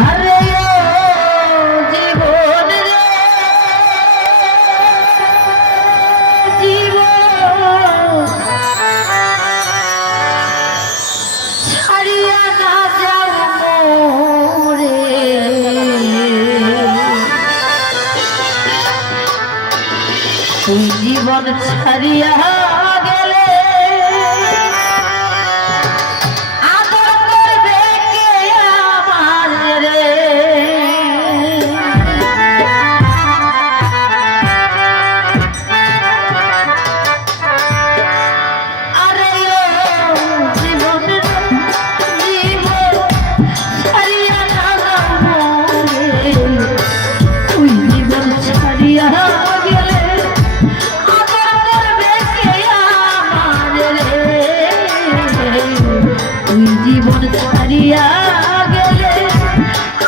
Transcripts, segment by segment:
আরে জীবন রে জীবন ছাড়িয়া না যাও মোরে তুই জীবন ছাড়িয়া গেলে আদর করবে কে আমার রে আরে জীবন জীবন ছাড়িয়া না মোরে তুই জীবন ছাড়িয়া গেলে তুই জীবন ছাড়িয়া গেলে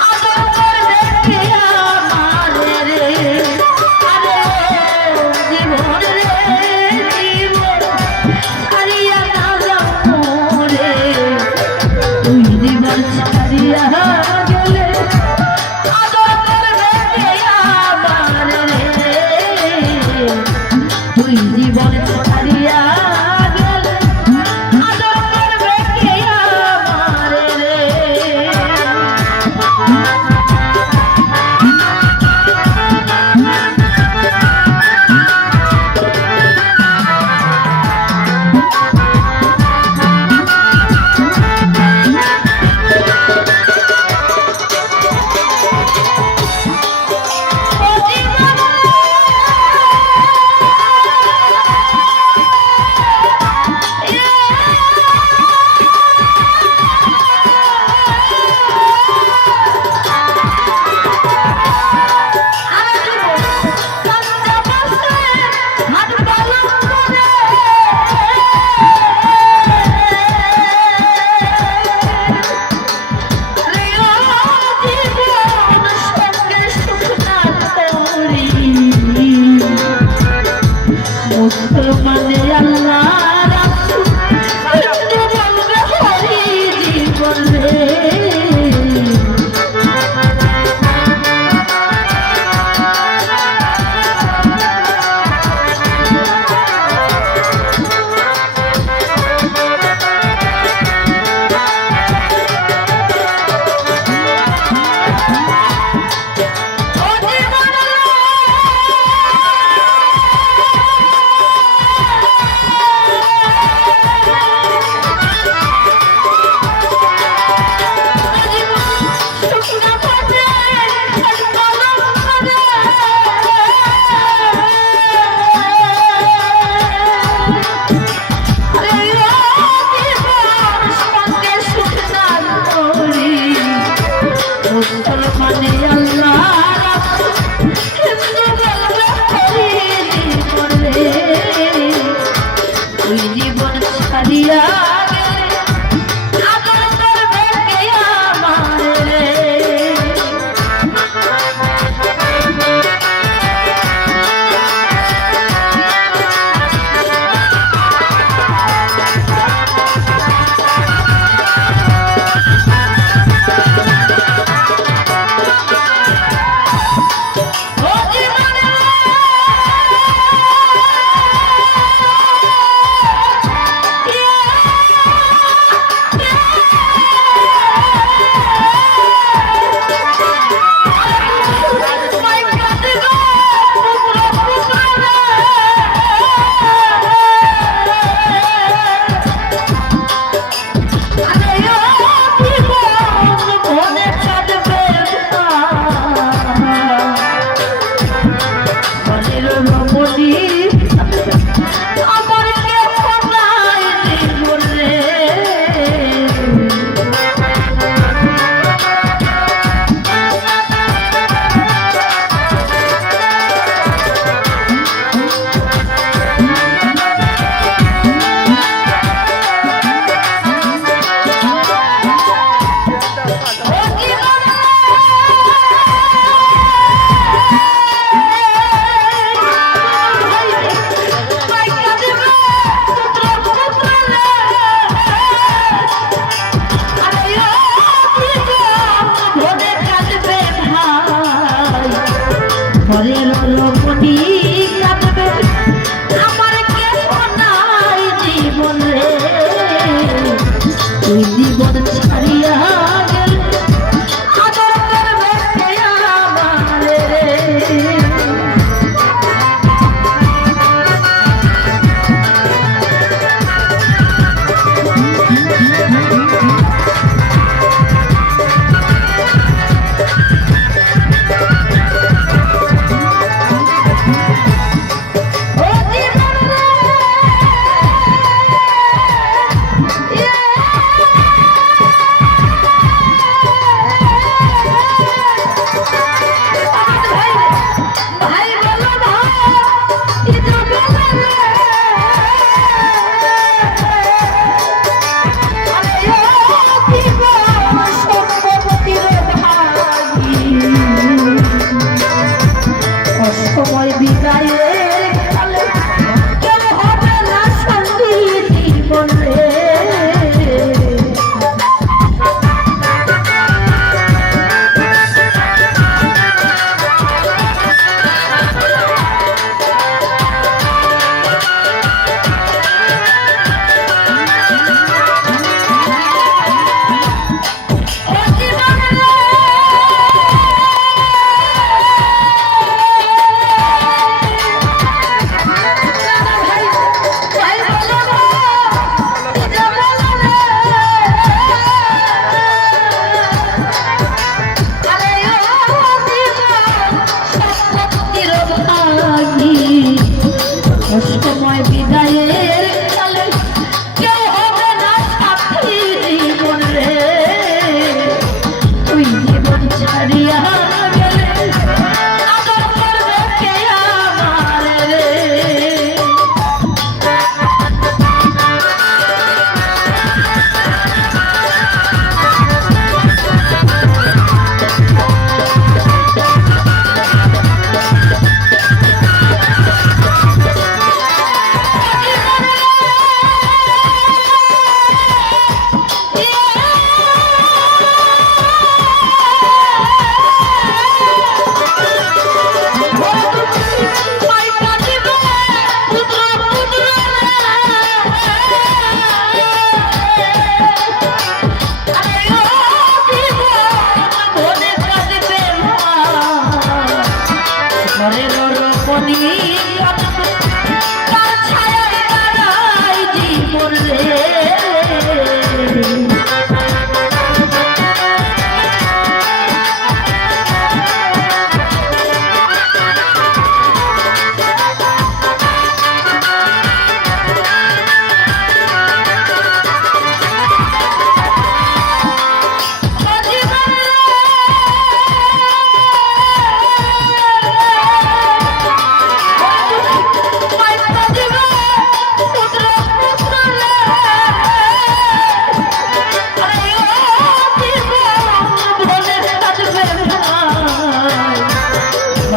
আদর করবে কে আমার রে আরে জীবন রে জীবন ছাড়িয়া না যাও রে তুই জীবন ছাড়িয়া গেলে আদর করবে কে আমার রে তুই জীবন ছাড়িয়া গেলে আদর করবে কে আমার রে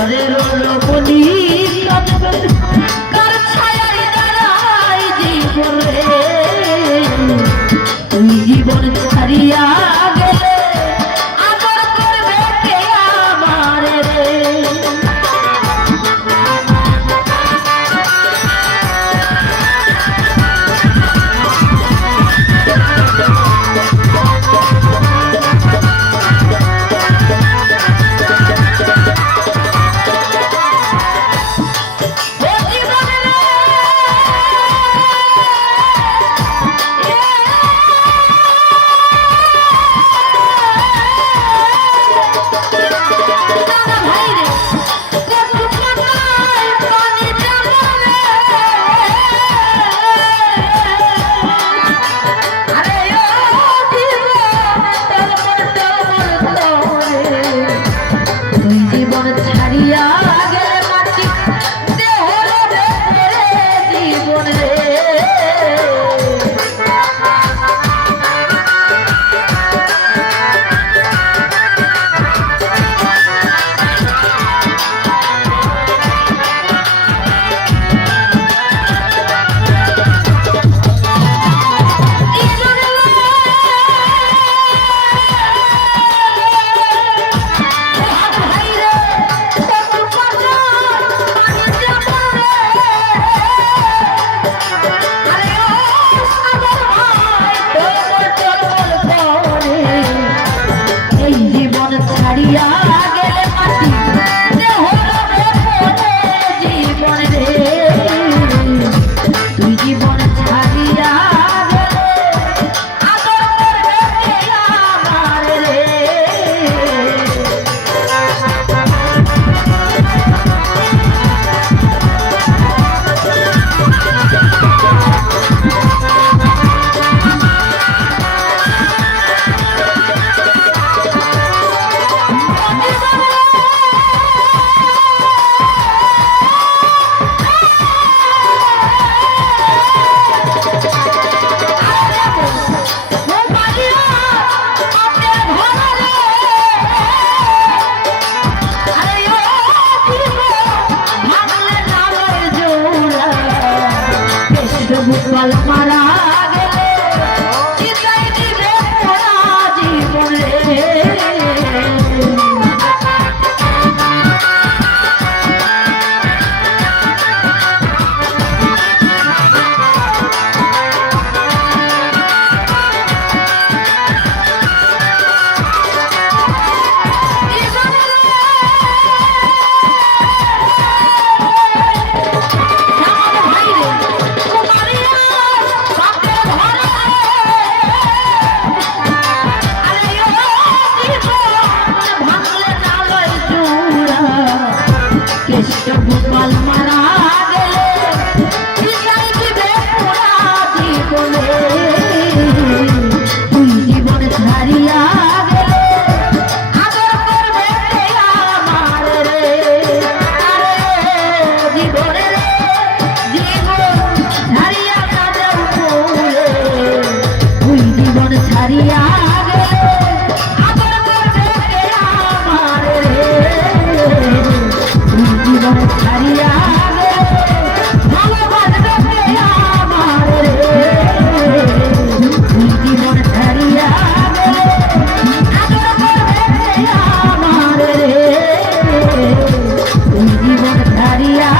ঘরের রমণী কার ছায়ায় দাঁড়াই জীবন রে তুই জীবন ছাড়িয়া গেলে আদর করবে কে আমার রে গোপাল মারা গেলে চিতাই দিবে পোড়া জীবন রে গোপাল মারা গেলে চিতাই দিবে পোড়া জীবন তুই জীবন ছাড়িয়া গেলে আদর করবে কে আমার রে জীবন রে জীবন ছাড়িয়া কাঁদে ফুলে তুই জীবন ছাড়িয়া গেলে আদর করবে কে আমার রে জীবন ছাড়িয়া ভালোবাসবে আমার রে জীবন ছাড়িয়া আদর করবে আমার রে জীবন ছাড়িয়া